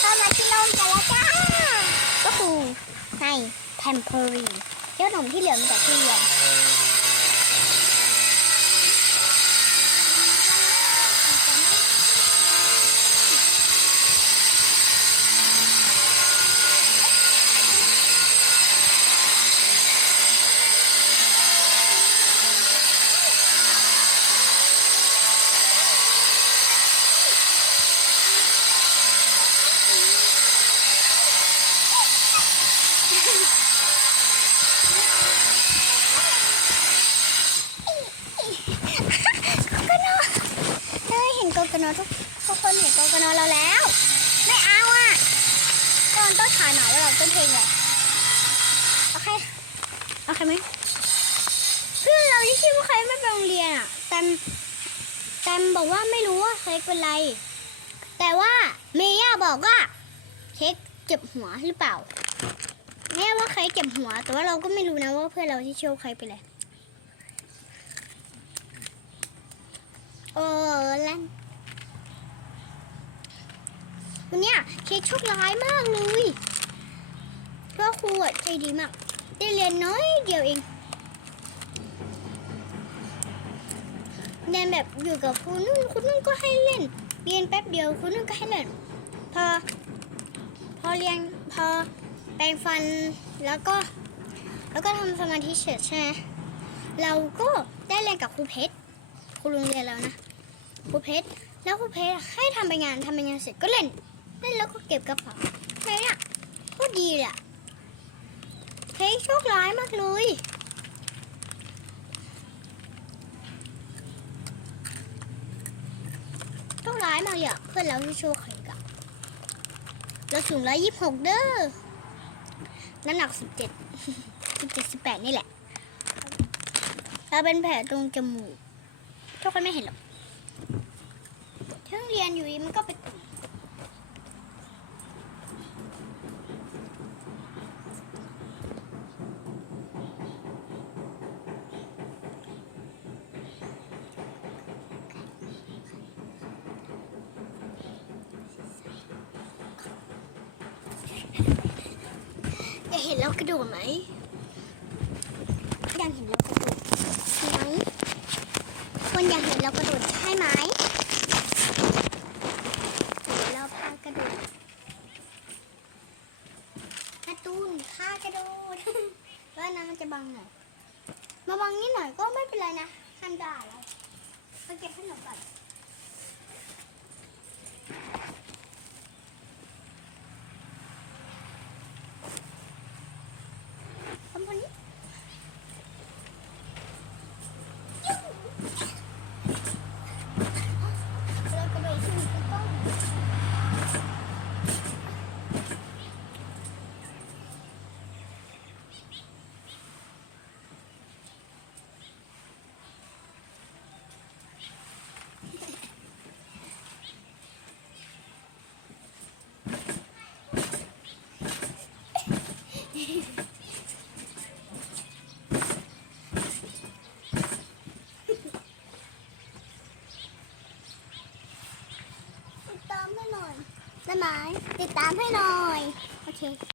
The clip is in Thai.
เข้ามาที่ล่มกันแล้วจ้า ก็คือให้แพมเพอรีเจ้าหนุ่มที่เหลือมาจากที่เรียน โกโกโนเฮ้ยเห็นโกโกโนทุกทุกคนเห็นโกโกโนเราแล้ว ไม่เอาอะตอนต้นขาหนาวแล้วเราต้นเพลงเลยโอเคโอเคไหมเพื่อนเราที่ชื่อว่าใครไม่ไปโรงเรียนอะแตมแตมบอกว่าไม่รู้ว่าเค้กเป็นไร แต่ว่าเมย่าบอกว่าเค้กเจ็บหัวหรือเปล่า แม่ว่าใครเจ็บหัว แต่ว่าเราก็ไม่รู้นะว่าเพื่อนเราที่ชื่อว่าใครเป็นไรเออลั่นวันนี้เค้กโชคร้ายมากเลยเพราะครูใจดีมาก ได้เรียนน้อยเดียวเองเรียนแบบอยู่กับครูนุ่นครูนุ่นก็ให้เล่น เรียนแป๊บเดียวครูนุ่นก็ให้เล่น พอ พอเรียนพอ แปรงฟันแล้วก็แล้วก็ทำสมาธิเสร็จใช่ไหมเราก็ได้เรียนกับครูเพชรครูโรงเรียนแล้วนะครูเพชรแล้วครูเพชรให้ทำไปงานทำไปงานเสร็จก็เล่นเล่นแล้วก็เก็บกระเป๋าทำไมเนี่ยโคตรดีเละเฮ้ยโชคร้ายมากเลยโชคร้ายมากเลยอะเพื่อนเราที่โชคใครกับเราสูงร้อยยี่สิบหกเด้อ น้ำหนักสิบเจ็ดสิบเจ็ดสิบแปดนี่แหละเราเป็นแผลตรงจมูกทุกคนไม่เห็นหรอกเพิ่งเรียนอยู่ดีมันก็ไปตุ่ม เห็นเรากระโดดไหมยากเห็นเรากระโดดใช่ไหมคนอยากเห็นเรากระโดดใช่ไหมเดี๋ยวเราพากระโดดกร์ตูนพากระโดดว่าน้ำมันจะบังหน่อยมาบังนิดหน่อยก็ไม่เป็นไรนะห้ามด่าเราไปเก็บขนมก่อนทำคนนี้ เราก็ไปที่ต้น ติดตามให้หน่อยไมติดตามให้หน่อย โอเค